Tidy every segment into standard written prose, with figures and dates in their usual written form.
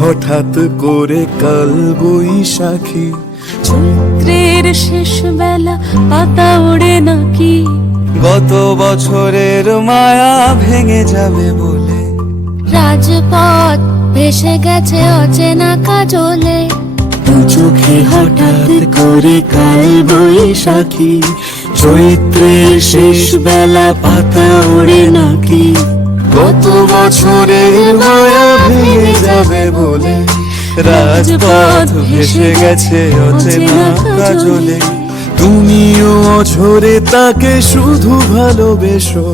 হঠাৎ করে কাল বৈশাখী। চৈত্রের শেষ বেলা পাতা ওড়ে নাকি, গত বছরের মায়া ভেঙে যাবে বলে। রাজপথ ভেসে গেছে অচেনা কাজলে, দু চোখে হঠাৎ করে কাল বৈশাখী। চৈত্রের শেষ বেলা পাতা ওড়ে নাকি, গত বছরের মায়া ভেঙে যাবে বলে। রাজপথ ভেসে গেছে অচেনা কাজলে, তুমিও অঝরে তাকে শুধু ভালোবেসো।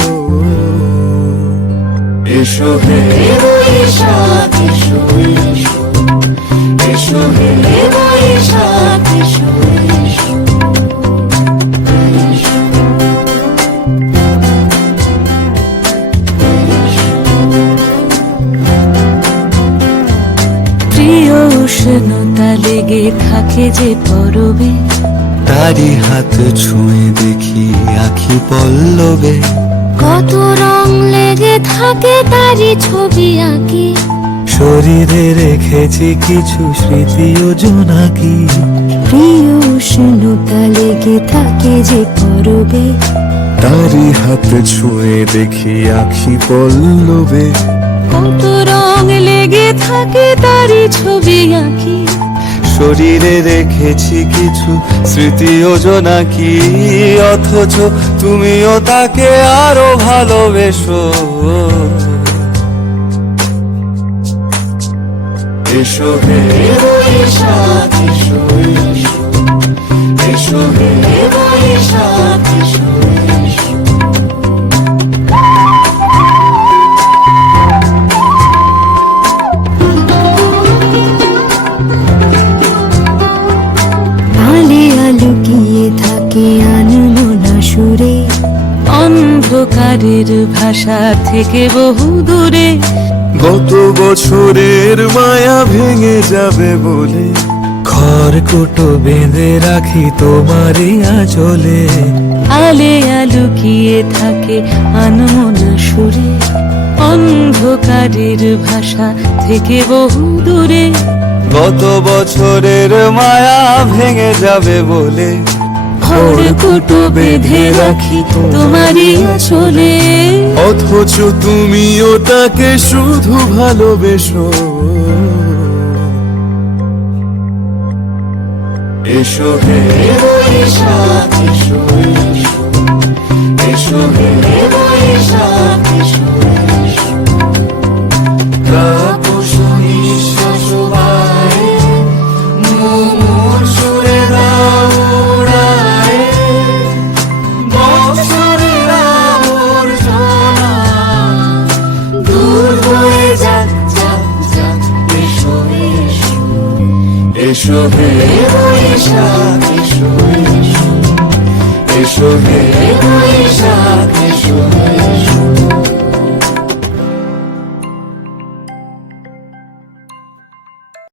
এসো হে বৈশাখ এসো, এসো এসো হে বৈশাখ এসো, এসো। প্রিয় উষ্ণতা লেগে থাকে যে পরবে, তারি হাত ছুঁয়ে দেখি আখি পল্লবে। কত রং লেগে থাকে তারই ছবি আঁকি, শরীরে রেখেছি কিছু স্মৃতি ও জোনাকি। প্রিয় উষ্ণতা লেগে থাকে যে পরবে, তারি হাত ছুঁয়ে দেখি আখি পল্লবে। কত রং লেগে থাকে তারই ছবি আঁকি, শরীরে রেখেছি কিছু স্মৃতি ও জোনাকি। অথচ তুমিও তাকে আরো ভালোবেসো। এসো হে বৈশাখ এসো, এসো এসো হে বৈশাখ এসো, এসো। আলে আলুকিয়ে থাকে আনমনা সুরে, অন্ধকারের ভাষা থেকে বহু দূরে, গত বছরের মায়া ভেঙে যাবে বলে। খড়কুটো বেঁধে রাখি তোমারই আঁচলে। আলে আলুকিয়ে থাকে আনমনা সুরে, অন্ধকারের ভাষা থেকে বহু দূরে, গত বছরের মায়া ভেঙে যাবে বলে। খড়কুটো বেঁধে রাখি তোমারই আঁচলে। অথচ তুমিও তাকে শুধু ভালোবেসো। এসো হে বৈশাখ এসো, এসো এসো হে বৈশাখ এসো, এসো। তাপস নিঃশ্বাস বায়ে, মুমুর সুরে দাও উড়ায়ে। বৎসরের আবর্জনা দূর হয়ে যাক, যাক, যাক। এসো, এসো এসো হে বৈশাখ এসো, এসো এসো হে বৈশাখ।